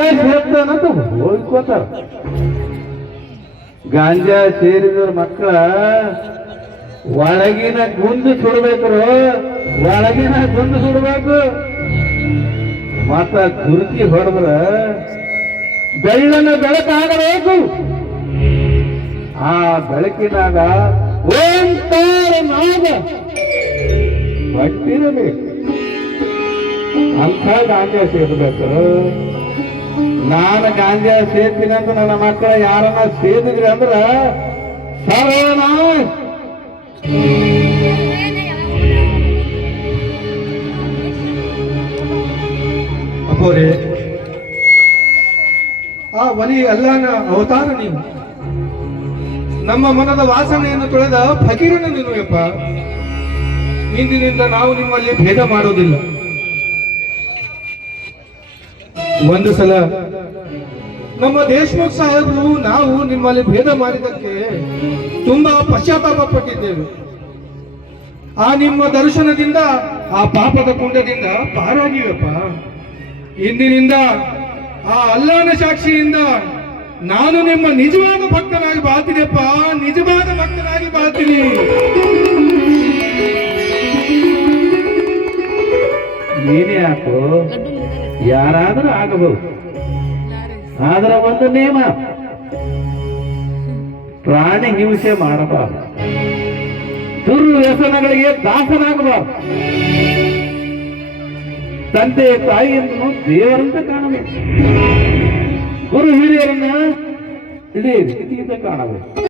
ಗಾಂಜಾ ಸೇರ್ತಾನಂತ ಹೋಗ್ಕೋತಾರ. ಗಾಂಜಾ ಸೇರಿದ ಮಕ್ಕಳ ಒಳಗಿನ ಗುಂಡು ಸುಡಬೇಕ್ರು, ಒಳಗಿನ ಗುಂಡು ಸುಡಬೇಕು. ಮತ್ತ ಗುರುತಿ ಹೊಡೆದ್ರ ಬೆಳ್ಳನ ಬೆಳಕಾಗಬೇಕು. ಆ ಬೆಳಕಿನಾಗ ಓಂಕಾರ ನಾದ ಬಟ್ಟಿರಬೇಕು. ಅಂಥ ಗಾಂಜಾ ಸೇರ್ಬೇಕು. ನಾನು ಗಾಂಜಾ ಸೇರ್ತೀನಿ ಅಂತ ನನ್ನ ಮಕ್ಕಳ ಯಾರನ್ನ ಸೇರಿದ್ರಿ ಅಂದ್ರ ಸರ್ವನಾಶ. ಅಪ್ಪೋರೆ, ಆ ವಲಿ ಅಲ್ಲಾನ ಅವತಾರ ನೀವು. ನಮ್ಮ ಮನದ ವಾಸನೆಯನ್ನು ತೊಳೆದ ಫಕೀರನ ನೀನು ಯಪ್ಪ. ಇಂದಿನಿಂದ ನಾವು ನಿಮ್ಮಲ್ಲಿ ಭೇದ ಮಾಡೋದಿಲ್ಲ. ಒಂದು ಸಲ ನಮ್ಮ ದೇಶಮುಖ್ ಸಾಹೇಬರು ನಾವು ನಿಮ್ಮಲ್ಲಿ ಭೇದ ಮಾಡಿದ್ದಕ್ಕೆ ತುಂಬಾ ಪಶ್ಚಾತ್ತಾಪ ಪಟ್ಟಿದ್ದೇವೆ. ಆ ನಿಮ್ಮ ದರ್ಶನದಿಂದ ಆ ಪಾಪದ ಕುಂಡದಿಂದ ಪಾರಾಗಿವಪ್ಪ. ಇಂದಿನಿಂದ ಆ ಅಲ್ಲಾನ ಸಾಕ್ಷಿಯಿಂದ ನಾನು ನಿಮ್ಮ ನಿಜವಾದ ಭಕ್ತನಾಗಿ ಬಾಳ್ತೀನಿಯಪ್ಪ, ನಿಜವಾದ ಭಕ್ತನಾಗಿ ಬಾಳ್ತೀನಿ. ನೀನೇ ಯಾಕೋ ಯಾರಾದರೂ ಆಗಬಹುದು, ಆದ್ರ ಒಂದು ನಿಯಮ, ಪ್ರಾಣಿ ಹಿಂಸೆ ಮಾಡಬಾರದು, ದುರ್ವ್ಯಸನಗಳಿಗೆ ದಾಸನಾಗಬಾರದು, ತಂದೆ ತಾಯಿಯನ್ನು ದೇವರಂತ ಕಾಣಬೇಕು, ಗುರು ಹಿರಿಯರನ್ನ ಇಡೀ ರೀತಿಯಿಂದ ಕಾಣಬೇಕು.